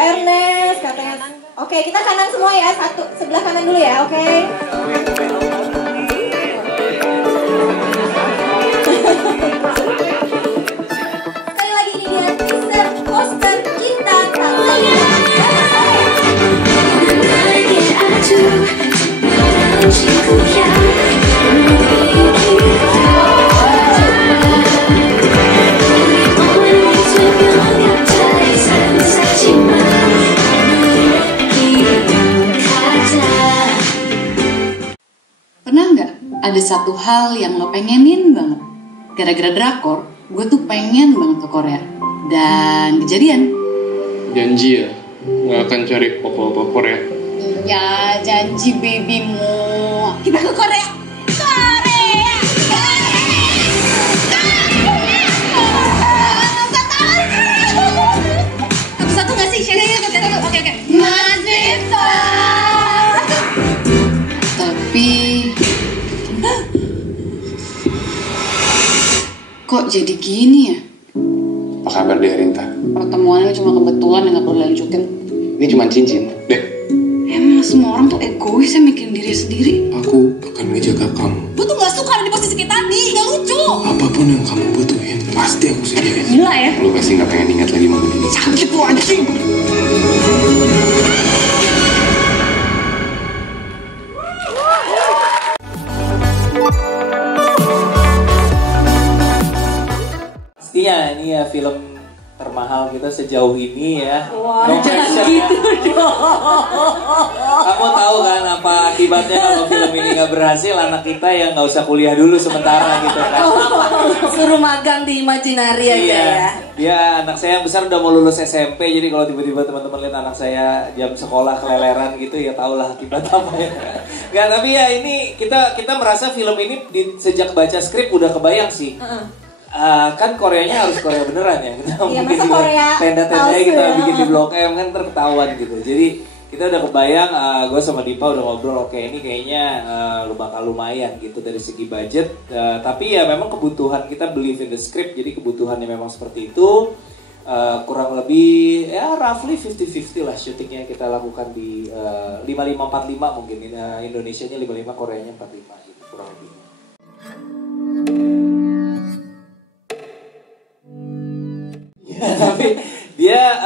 Ernest katanya. Oke, kita kanan semua ya. Satu sebelah kanan dulu ya, oke. Sekali lagi ini dia teaser poster kita Tanzania. Pernah nggak ada satu hal yang lo pengenin banget? Gara-gara drakor, gue tuh pengen banget ke Korea. Dan kejadian. Janji ya, nggak akan cari papa-papa Korea. Ya, janji babymu. Kita ke Korea. Korea. Satu nggak sih? Oke. Masito. Tapi kok jadi gini ya? Apa kabar deh Rinta? Pertemuannya cuma kebetulan yang gak perlu dilanjutin. Ini cuma cincin, deh. Emang semua orang tuh egois ya mikirin diri sendiri. Aku akan menjaga kamu. Gue tuh gak suka ada di posisi kayak tadi, gak lucu. Apapun yang kamu butuhin, pasti aku sediain. Gila ya? Lu pasti gak pengen ingat lagi momen ini. Sakit lu anjing. Pastinya ini ya film termahal kita sejauh ini ya. Wah, jangan gitu dong. Kamu tahu kan apa akibatnya kalau film ini nggak berhasil, anak kita yang nggak usah kuliah dulu sementara gitu kan. Suruh magang di Imaginary aja Iya. ya. Dia anak saya yang besar udah mau lulus SMP, jadi kalau tiba-tiba teman-teman lihat anak saya jam sekolah keleleran gitu ya tahulah akibat apa ya. Nggak, tapi ya ini kita merasa film ini sejak baca skrip udah kebayang sih. Kan Koreanya harus Korea beneran ya. Kita Iya, bikin masa di Korea tenda-tendanya palsu kita ya? bikin di Blok M kan ketahuan gitu. Jadi kita udah kebayang, gue sama Dipa udah ngobrol, oke ini kayaknya bakal lumayan gitu dari segi budget. Tapi ya memang kebutuhan kita believe in the script, jadi kebutuhannya memang seperti itu. Kurang lebih ya roughly 50-50 lah syutingnya kita lakukan di 55-45 mungkin. Indonesianya 55, Koreanya 45 gitu kurang lebih. Ya, tapi dia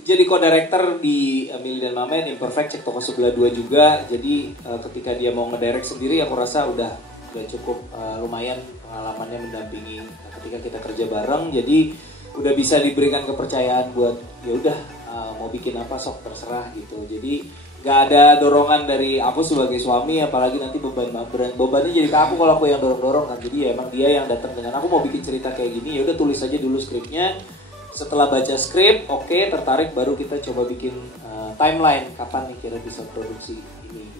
jadi co-director di Millie dan Mamen, Imperfect, Cek Toko Sebelah 2 juga. Jadi ketika dia mau ngedirect sendiri, aku rasa udah cukup lumayan pengalamannya mendampingi ketika kita kerja bareng. Jadi udah bisa diberikan kepercayaan buat ya udah mau bikin apa sok terserah gitu. Jadi gak ada dorongan dari aku sebagai suami, apalagi nanti bebannya jadi ke aku kalau aku yang dorong-dorong kan. Jadi ya emang dia yang datang dengan aku mau bikin cerita kayak gini, ya udah tulis aja dulu skripnya. Setelah baca skrip, oke, tertarik, baru kita coba bikin timeline kapan nih kira bisa produksi ini.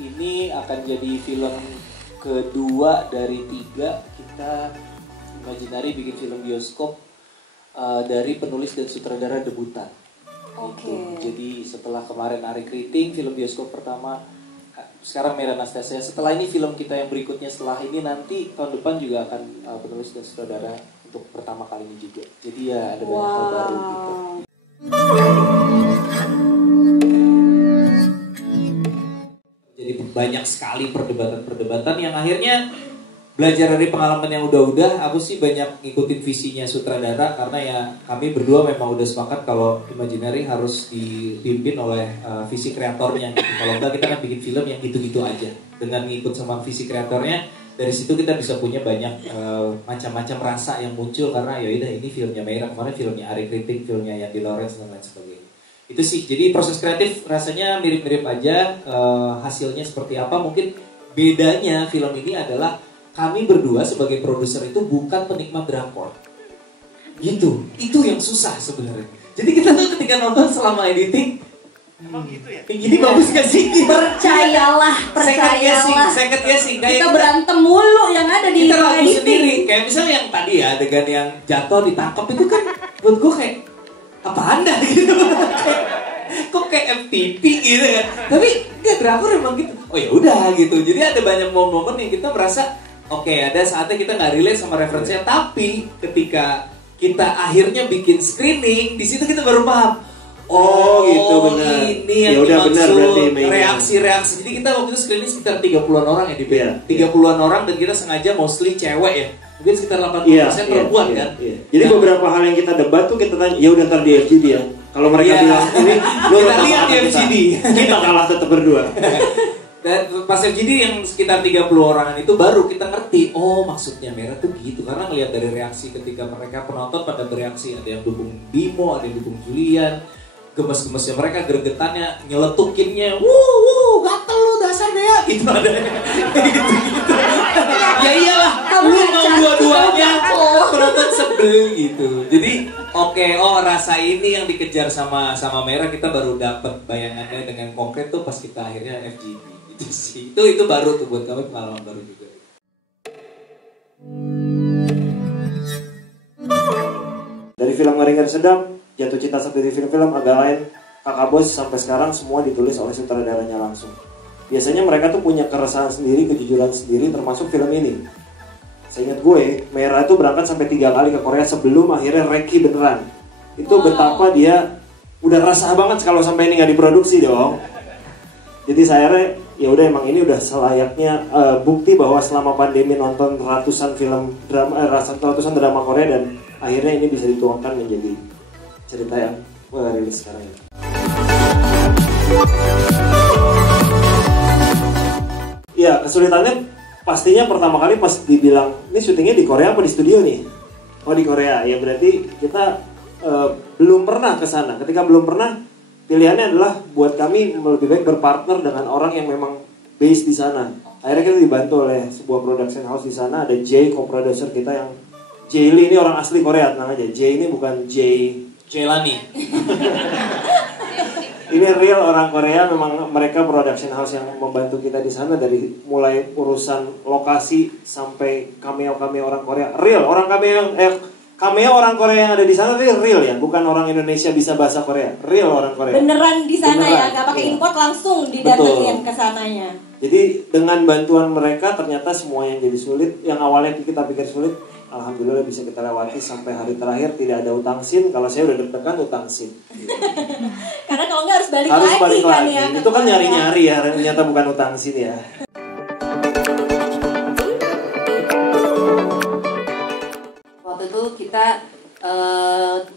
Ini akan jadi film kedua dari 3 kita Imaginary bikin film bioskop dari penulis dan sutradara debutan. Oke. Jadi setelah kemarin Ari Kriting film bioskop pertama, sekarang Mira Anastasia. Setelah ini film kita yang berikutnya setelah ini nanti tahun depan juga akan penulis dan sutradara untuk pertama kalinya juga. Jadi ya ada banyak hal baru gitu. Jadi banyak sekali perdebatan-perdebatan yang akhirnya belajar dari pengalaman yang udah-udah. Aku sih banyak ngikutin visinya sutradara karena ya kami berdua memang udah sepakat kalau Imaginary harus dipimpin oleh visi kreatornya gitu. Kalau enggak kita kan bikin film yang gitu-gitu aja. Dengan ngikut sama visi kreatornya, dari situ kita bisa punya banyak macam-macam rasa yang muncul karena ya udah ini filmnya Meira, kemarin filmnya Ari Kriting, filmnya Yandi Lawrence dan lain sebagainya. Itu sih. Jadi proses kreatif rasanya mirip-mirip aja, hasilnya seperti apa. Mungkin bedanya film ini adalah kami berdua sebagai produser itu bukan penikmat drakor. Gitu. Itu yang susah sebenarnya. Jadi kita tuh ketika nonton selama editing, emang gitu ya? Ini bagus gak sih? Percayalah. Second guessing. Kita berantem mulu yang ada di kita lagu editing. sendiri. Kayak misalnya yang tadi ya, adegan yang jatuh ditangkap itu kan buat gue kayak apa anda gitu. Kok kayak FTP gitu kan. Tapi ya drakor emang gitu. Oh ya udah gitu. Jadi ada banyak momen-momen yang kita merasa oke, ada saatnya kita nggak relate sama referensinya, tapi ketika kita akhirnya bikin screening, di situ kita baru paham. Oh gitu, benar. Ini yang Ya udah, benar berarti, dimaksud Mei. reaksi-reaksi. Jadi kita waktu itu screening sekitar 30-an orang ya di band. Iya, 30-an orang dan kita sengaja mostly cewek ya. Mungkin sekitar 80% Iya, perempuan iya, kan. iya. Jadi Nah, beberapa hal yang kita debat tuh kita tanya, ya udah ntar di FGD ya. Kalau mereka Iya. bilang ini, lu Kita sama lihat di kita. FGD. Kita kalah tetap berdua. Dan pas FGD yang sekitar 30 orangan itu baru kita ngerti, oh maksudnya merah tuh gitu. Karena ngelihat dari reaksi ketika mereka penonton pada bereaksi, ada yang dukung Bimo, ada yang dukung Julian, gemes-gemesnya mereka, gregetannya, nyeletukinnya, gatel lu dasar deh, gitu ada gitu. Ya iyalah, lu mau dua-duanya, penonton sebel gitu. Jadi oke, rasa ini yang dikejar sama merah, kita baru dapat bayangannya dengan konkret tuh pas kita akhirnya FGD gitu sih. Itu baru tuh buat kami, pengalaman baru juga. Dari film Ngeri-Ngeri Sedap, Jatuh Cinta seperti film-film agak lain, Kakak Bos sampai sekarang semua ditulis oleh sutradaranya langsung. Biasanya mereka tuh punya keresahan sendiri, kejujuran sendiri, termasuk film ini. Seingat gue, Merah itu berangkat sampai 3 kali ke Korea sebelum akhirnya Reki beneran. Itu betapa dia udah resah banget kalau sampai ini nggak diproduksi dong. Jadi saya ya udah, emang ini udah selayaknya bukti bahwa selama pandemi nonton ratusan film drama, ratusan drama Korea, dan akhirnya ini bisa dituangkan menjadi cerita yang rilis sekarang ini. Ya, kesulitannya pastinya pertama kali pas dibilang ini syutingnya di Korea apa di studio nih? Oh di Korea, ya berarti kita belum pernah ke sana. Ketika belum pernah, pilihannya adalah buat kami lebih baik berpartner dengan orang yang memang base di sana. Akhirnya kita dibantu oleh sebuah production house di sana, ada Jay, co-producer kita yang Jay Lee, ini orang asli Korea, tenang aja. Jay ini bukan Jay Jelani. Ini real orang Korea, memang mereka production house yang membantu kita di sana dari mulai urusan lokasi sampai cameo orang Korea. Real orang cameo orang Korea yang ada di sana itu real ya, bukan orang Indonesia bisa bahasa Korea. Real orang Korea. Beneran di sana Beneran, ya, nggak pakai iya. import, langsung didatengin ke sananya. Jadi dengan bantuan mereka ternyata semua yang jadi sulit, yang awalnya kita pikir sulit, alhamdulillah bisa kita lewati sampai hari terakhir, tidak ada utang SIM. Kalau saya udah deg-degan utang SIM. Karena kalau nggak harus balik Harus lagi balik kan lagi. ya. ke Itu kan Korea. nyari-nyari ya, ternyata bukan utang SIM ya. Waktu itu kita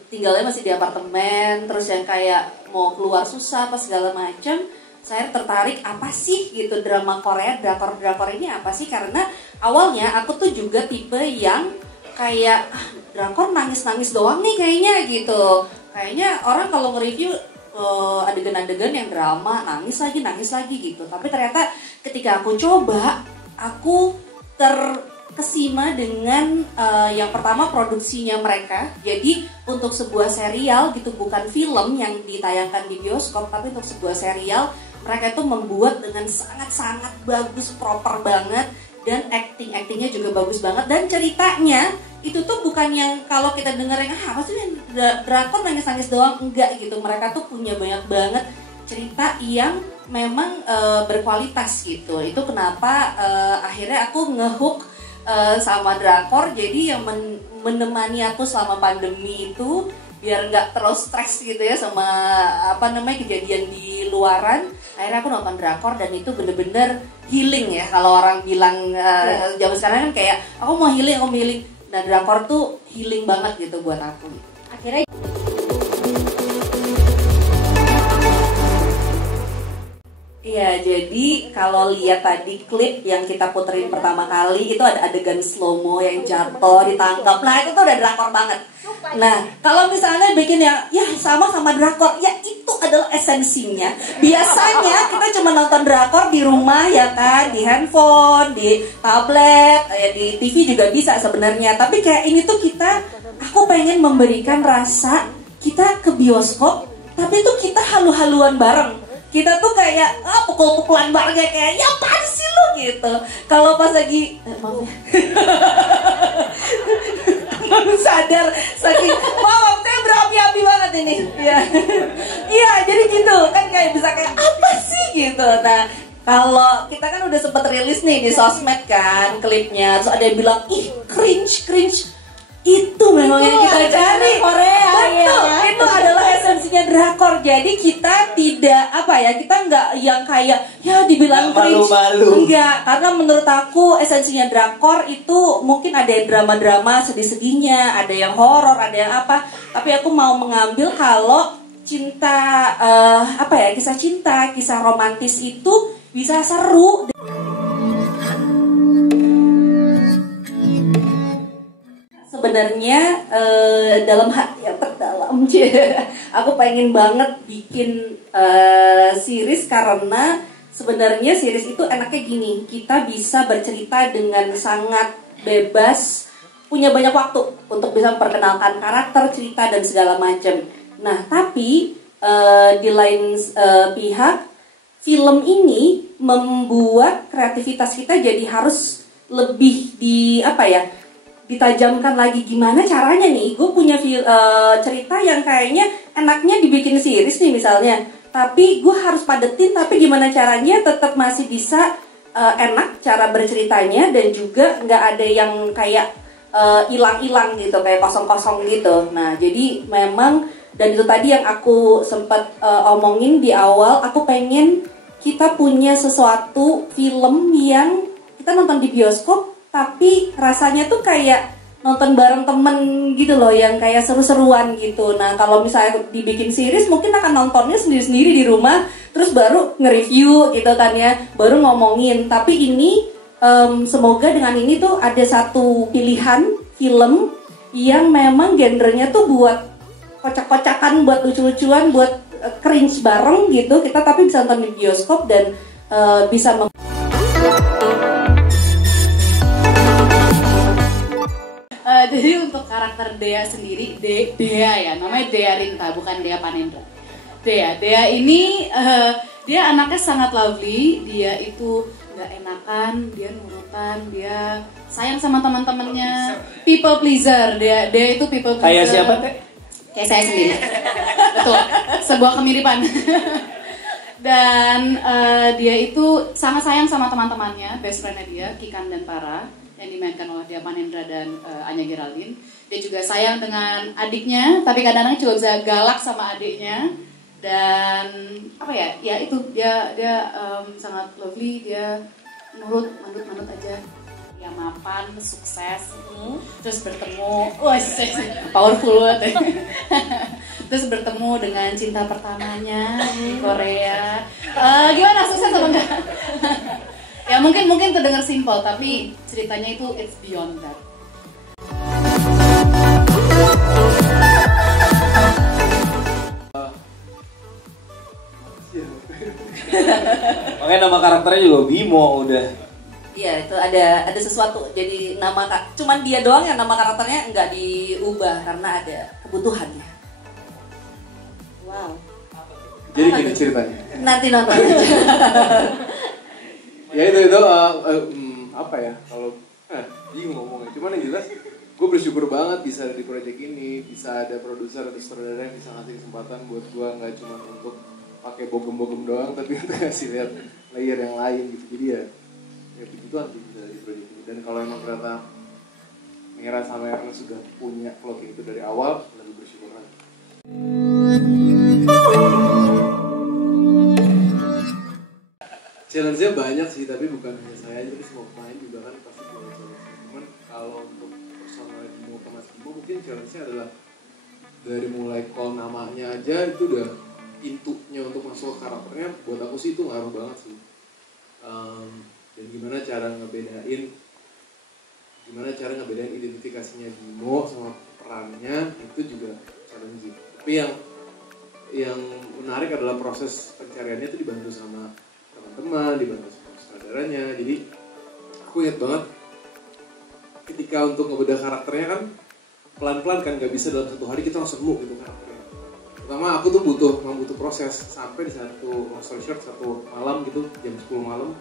tinggalnya masih di apartemen, terus yang kayak mau keluar susah apa segala macam. Saya tertarik apa sih gitu drama Korea, drakor ini apa sih? Karena awalnya aku tuh juga tipe yang kayak drakor nangis-nangis doang nih kayaknya gitu. Kayaknya orang kalau nge-review adegan-adegan yang drama nangis lagi gitu. Tapi ternyata ketika aku coba, aku terkesima dengan yang pertama produksinya mereka. Jadi untuk sebuah serial gitu, bukan film yang ditayangkan di bioskop, tapi untuk sebuah serial mereka itu membuat dengan sangat-sangat bagus, proper banget, dan actingnya juga bagus banget, dan ceritanya itu tuh bukan yang kalau kita denger yang apa sih drakor nangis-nangis doang, enggak gitu. Mereka tuh punya banyak banget cerita yang memang berkualitas gitu. Itu kenapa akhirnya aku ngehook sama drakor. Jadi yang menemani aku selama pandemi itu biar nggak terlalu stres gitu ya sama kejadian di luaran. Akhirnya aku nonton drakor dan itu bener-bener healing ya. Kalau orang bilang zaman sekarang kan kayak aku mau healing. Nah drakor tuh healing banget gitu buat aku. Akhirnya Iya, jadi kalau lihat tadi klip yang kita puterin pertama kali itu ada adegan slow-mo yang jatuh, ditangkap. Nah, itu tuh udah drakor banget. Nah, kalau misalnya bikin yang ya sama drakor, ya itu adalah esensinya. Biasanya kita cuma nonton drakor di rumah ya kan, di handphone, di tablet, ya di TV juga bisa sebenarnya. Tapi kayak ini tuh aku pengen memberikan rasa kita ke bioskop, tapi tuh kita halu-haluan bareng. Kita tuh kayak pukul-pukulan bareng kayak ya apaan sih lu gitu. Kalau pas lagi maaf ya. Sadar saking waktunya berapi-api banget ini. Iya. Iya, jadi gitu kan kayak bisa kayak apa sih gitu. Nah, Kalau kita kan udah sempet rilis nih di sosmed kan klipnya, terus ada yang bilang ih cringe. Itu memang yang kita cari. Korea. Betul, Iya. itu adalah esensinya drakor. Jadi kita tidak kita nggak yang kayak ya dibilang Nggak cringe. malu-malu. Enggak, karena menurut aku esensinya drakor itu mungkin ada yang drama-drama sedih-sedihnya, ada yang horor, ada yang apa. Tapi aku mau mengambil kalau cinta kisah cinta, kisah romantis itu bisa seru. Sebenarnya dalam hati yang terdalam aku pengen banget bikin series karena sebenarnya series itu enaknya gini, kita bisa bercerita dengan sangat bebas, punya banyak waktu untuk bisa memperkenalkan karakter, cerita dan segala macam. Nah tapi di lain pihak film ini membuat kreativitas kita jadi harus lebih ditajamkan lagi. Gimana caranya nih, gue punya cerita yang kayaknya enaknya dibikin series nih misalnya, tapi gue harus padetin, tapi gimana caranya tetap masih bisa enak cara berceritanya dan juga nggak ada yang kayak hilang-hilang gitu, kayak kosong-kosong gitu. Nah jadi memang, dan itu tadi yang aku sempat omongin di awal, aku pengen kita punya sesuatu film yang kita nonton di bioskop tapi rasanya tuh kayak nonton bareng temen gitu loh, yang kayak seru-seruan gitu. Nah kalau misalnya dibikin series mungkin akan nontonnya sendiri-sendiri di rumah, terus baru nge-review gitu kan ya, baru ngomongin. Tapi ini semoga dengan ini tuh ada satu pilihan film yang memang genrenya tuh buat kocak-kocakan, buat lucu-lucuan, buat cringe bareng gitu. Kita tapi bisa nonton di bioskop dan bisa jadi untuk karakter Dea sendiri, Dea ya, namanya Dea Rinta, bukan Dea Panendra. Dea ini dia anaknya sangat lovely, dia itu nggak enakan, dia nurutan, dia sayang sama teman-temannya, people pleaser. Dia itu people pleaser. Kayak siapa teh? Kayak saya sendiri. Betul, sebuah kemiripan. Dan dia itu sangat sayang sama teman-temannya, best friend-nya dia, Kikan dan Tara, yang dimainkan oleh Dea Panendra dan Anya Geraldine. Dia juga sayang dengan adiknya, tapi kadang-kadang juga bisa galak sama adiknya. Dan ya itu dia sangat lovely, dia manut aja, dia mapan, sukses, terus bertemu, powerful banget. Terus bertemu dengan cinta pertamanya di Korea. Gimana, sukses apa enggak? Ya mungkin terdengar simpel, tapi ceritanya itu it's beyond that. Makanya nama karakternya juga Bimo udah. Iya, itu ada sesuatu. Jadi cuman dia doang yang nama karakternya nggak diubah karena ada kebutuhannya. Wow. Jadi gini ceritanya. Nanti nonton. Ya itu apa ya, kalau bingung ngomongnya. Cuman yang jelas gue bersyukur banget bisa ada di proyek ini, bisa ada produser atau sutradara yang bisa ngasih kesempatan buat gue, nggak cuma untuk pakai bogem-bogem doang, tapi untuk ngasih lihat layer yang lain gitu. Jadi ya begituan sih bisa di proyek ini. Dan kalau emang ternyata Mira sama Aaron sudah punya vlogging itu dari awal, lebih bersyukur lagi. Challenge-nya banyak sih, tapi bukan hanya saya, jadi semua pemain juga kan pasti punya challenge. Cuman kalau untuk personal Bimo sama Mas Bimo, mungkin challenge-nya adalah dari mulai call namanya aja itu udah pintunya untuk masuk ke karakternya. Buat aku sih itu ngaruh banget sih. Dan gimana cara ngebedain identifikasinya Bimo sama perannya, itu juga challenge. Tapi yang menarik adalah proses pencariannya itu dibantu sama teman-teman, dibantu sama sutradaranya. Jadi aku ingat banget ketika untuk ngebedah karakternya kan pelan-pelan kan, gak bisa dalam satu hari kita langsung nemu gitu karakternya. Pertama aku tuh butuh proses sampai di satu malam gitu, jam 10 malam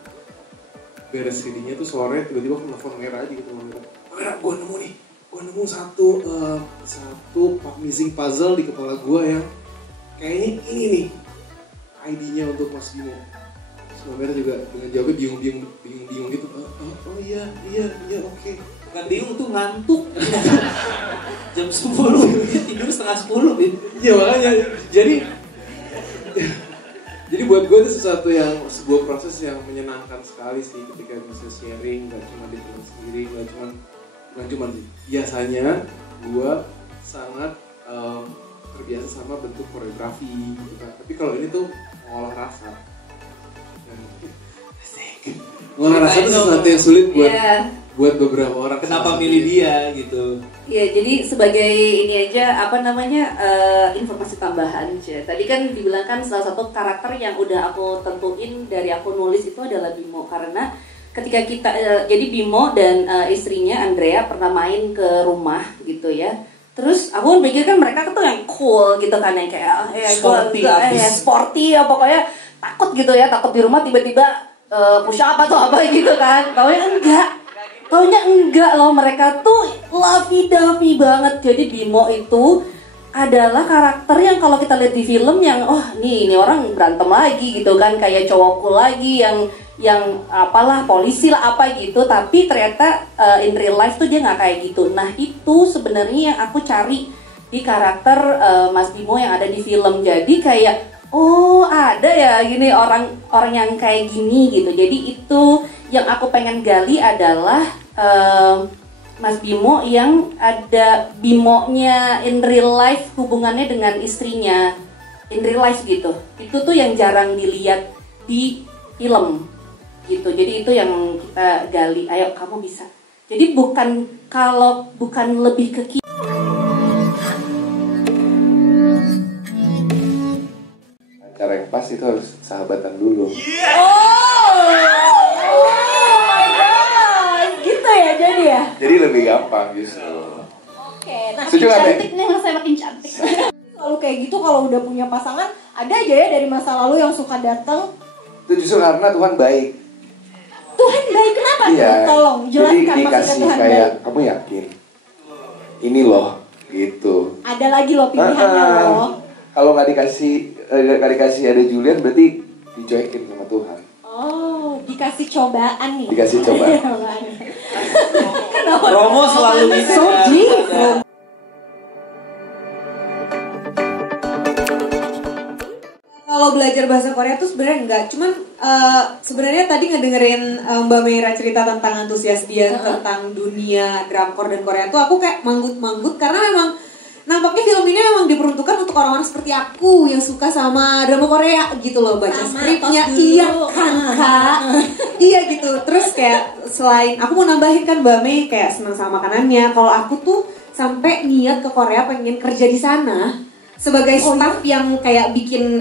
beres CD-nya tuh sore, tiba-tiba aku telepon Mira aja gitu, Mira, gue nemu satu missing puzzle di kepala gue yang kayaknya ini nih ID-nya untuk Mas Bimo. Mbak Mira juga dengan jawabnya bingung gitu. Oh iya oke. Bukan bingung tuh ngantuk. Jam 10 dia tidur setengah 10 gitu. Iya makanya jadi buat gue itu sebuah proses yang menyenangkan sekali sih ketika bisa sharing, gak cuma di film sendiri, bukan cuma sih. Biasanya gue sangat terbiasa sama bentuk koreografi gitu kan. Tapi kalau ini tuh mengolah rasa. Mengolah rasa itu sesuatu yang sulit buat beberapa orang. Kenapa milih dia gitu? Ya, jadi sebagai ini aja informasi tambahan aja. Tadi kan dibilang kan salah satu karakter yang udah aku tentuin dari aku nulis itu adalah Bimo, karena ketika kita jadi Bimo dan istrinya Andrea pernah main ke rumah gitu ya. Terus aku pikir kan mereka tuh yang cool gitu kan, yang kayak sporty ya, pokoknya takut gitu ya, takut di rumah tiba-tiba push up atau apa gitu kan. Taunya enggak loh, mereka tuh lovey-dovey banget. Jadi Bimo itu adalah karakter yang kalau kita lihat di film yang ini orang berantem lagi gitu kan, kayak cowokku lagi yang apalah polisi lah apa gitu, tapi ternyata in real life tuh dia nggak kayak gitu. Nah itu sebenarnya yang aku cari di karakter Mas Bimo yang ada di film. Jadi kayak ada ya gini orang yang kayak gini gitu. Jadi itu yang aku pengen gali adalah Mas Bimo yang ada Bimonya in real life, hubungannya dengan istrinya in real life gitu. Itu tuh yang jarang dilihat di film gitu. Jadi itu yang kita gali. Ayo kamu bisa. Jadi bukan lebih ke cara yang pas itu harus sahabatan dulu. Gitu ya jadi ya. Jadi lebih gampang justru. Oke, nah Setuju nggak, cantik nih mas, saya makin cantik. Selalu kayak gitu kalau udah punya pasangan, ada aja ya dari masa lalu yang suka datang. Itu justru karena Tuhan baik. Tuhan baik kenapa? Iya. Tolong Jadi jelaskan maksudnya dikasih Tuhan kayak baik. kamu yakin. Ini loh gitu. Ada lagi loh pilihannya loh. Kalau nggak dikasih ada Julian berarti dicuekin sama Tuhan. Oh, dikasih cobaan nih. Dikasih cobaan. Romo selalu bisa. Kalau belajar bahasa Korea tuh sebenarnya enggak, cuman sebenarnya tadi ngedengerin Mbak Meira cerita tentang antusias dia tentang dunia drakor dan Korea tuh aku kayak manggut-manggut karena memang nampaknya film ini memang diperuntukkan untuk orang-orang seperti aku yang suka sama drama Korea gitu loh, baca skripnya, iya kan kak, iya gitu. Terus kayak selain aku mau nambahin kan Mbak Mei kayak senang sama makanannya, kalau aku tuh sampai niat ke Korea pengen kerja di sana sebagai staff yang kayak bikin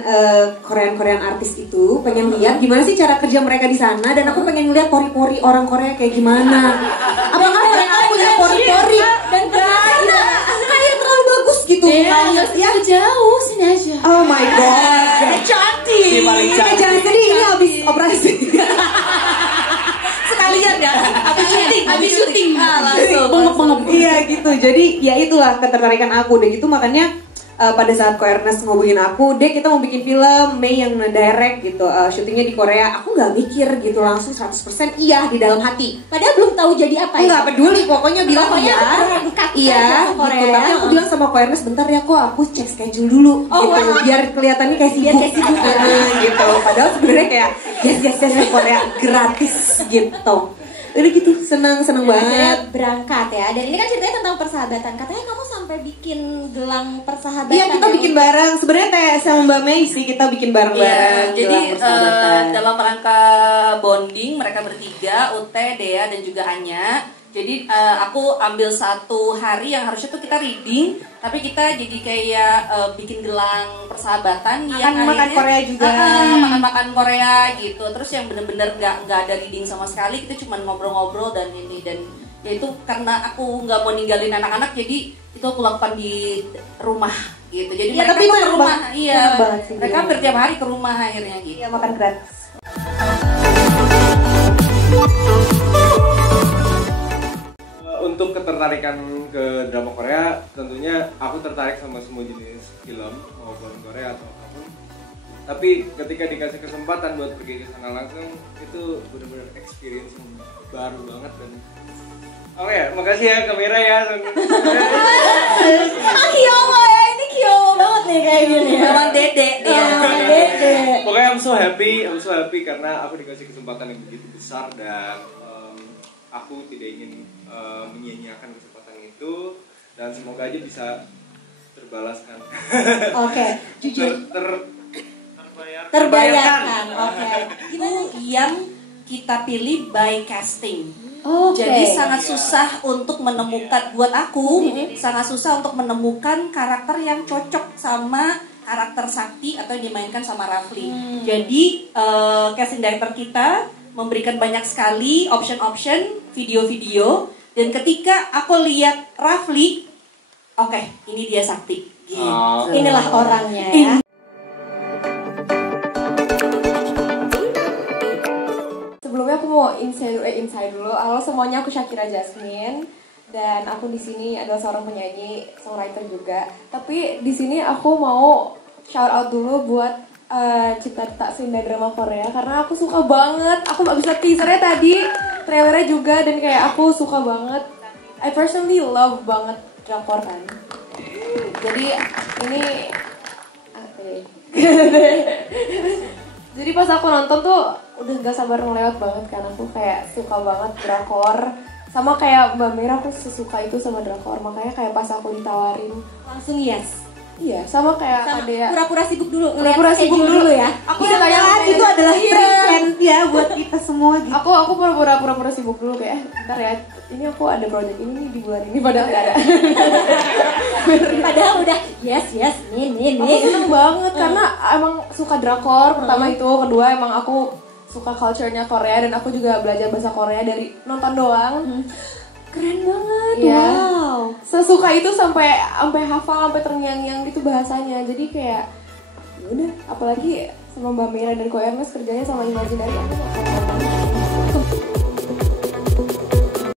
Korean artis itu, pengen lihat gimana sih cara kerja mereka di sana, dan aku pengen lihat pori-pori orang Korea kayak gimana. Apakah mereka punya pori-pori dan kayak terlalu bagus gitu? Ya jauh sini aja. Oh my god, Cantik. Si paling cantik. jangan sedih, ini habis operasi. Sekalian ya, Habis syuting. langsung. Iya gitu, jadi ya itulah ketertarikan aku, dan gitu makanya pada saat Ko Ernest ngobongin aku, Dek kita mau bikin film, Mei yang nge-direct gitu, syutingnya di Korea. Aku nggak mikir gitu, langsung 100% iya di dalam hati. Padahal belum tahu jadi apa ya. Nggak peduli, pokoknya bilang Pokoknya iya, berangkat iya aja ke gitu. Korea. Tapi aku bilang sama Ko Ernest, bentar ya kok aku cek schedule dulu gitu, biar kelihatannya kayak sibuk, gitu. Padahal sebenarnya kayak yes ke Korea gratis gitu. Udah gitu, senang banget. Akhirnya berangkat ya. Dan ini kan ceritanya tentang persahabatan. Katanya kamu sampai bikin gelang persahabatan. Iya, kita ya? bikin bareng. Sebenarnya kayak sama Mbak Mei sih, kita bikin bareng-bareng. Iya, jadi gelang persahabatan. dalam rangka bonding mereka bertiga, Ute, Dea dan juga Anya. Jadi aku ambil satu hari yang harusnya tuh kita reading, tapi kita jadi kayak bikin gelang persahabatan yang makan akhirnya Korea juga. makan Korea gitu. Terus yang bener-bener nggak ada reading sama sekali, kita cuma ngobrol-ngobrol dan ini, dan ya itu karena aku nggak mau ninggalin anak-anak, jadi itu aku lakukan di rumah gitu. Jadi Iya, mereka tapi tuh ke enak rumah, banget. iya, Enak banget sih, mereka iya. hampir tiap hari ke rumah akhirnya gitu. Iya, makan gratis. Untuk ketertarikan ke drama Korea, tentunya aku tertarik sama semua jenis film maupun Korea atau apapun. Tapi ketika dikasih kesempatan buat pergi ke sana langsung, itu benar-benar experience yang baru banget. Dan oh ya, makasih ya kamera ya. Kyomo ya, ini Kyomo banget nih kayak gini. Memang dede dia. Dede. Pokoknya I'm so happy karena aku dikasih kesempatan yang begitu besar dan aku tidak ingin menyia-nyiakan kesempatan itu, dan semoga aja bisa terbalaskan. Oke, jujur. Terbayarkan. Oke. Itu yang kita pilih by casting. Jadi sangat susah untuk menemukan, buat aku sangat susah untuk menemukan karakter yang cocok sama karakter Sakti atau yang dimainkan sama Rafli. Jadi casting director kita memberikan banyak sekali option-option video-video, dan ketika aku lihat Rafli, oke, ini dia Sakti. Gitu. Inilah orangnya ya. Sebelumnya aku mau inside dulu. Halo semuanya, aku Shakira Jasmine dan aku di sini adalah seorang penyanyi, songwriter juga. Tapi di sini aku mau shout out dulu buat Cipta Tak Sunda drama Korea karena aku suka banget. Aku nggak bisa teasernya tadi, trailernya juga, dan kayak aku suka banget. I personally love banget drakor kan. Jadi ini jadi pas aku nonton tuh udah gak sabar ngelewat banget kan. Aku kayak suka banget drakor. Sama kayak Mbak Mira, aku sesuka itu sama drakor. Makanya kayak pas aku ditawarin Langsung yes. iya, sama kayak Kadea. Pura-pura sibuk dulu, ngeliat Pura-pura sibuk schedule dulu ya. Aku Ya kayak kan, itu adalah present ya buat kita semua gitu. Aku pura-pura sibuk dulu kayak ntar ya, ini aku ada project ini nih di bulan ini, padahal gak ada. Padahal udah yes nih. Aku seneng banget karena emang suka drakor pertama itu, kedua emang aku suka culture-nya Korea dan aku juga belajar bahasa Korea dari nonton doang. Keren banget, Wow. Sesuka itu sampai hafal, sampai terngiang-ngiang gitu bahasanya. Jadi kayak udah, apalagi sama Mbak Mira dan Ko Ernest kerjanya sama Imaginary, aku suka banget.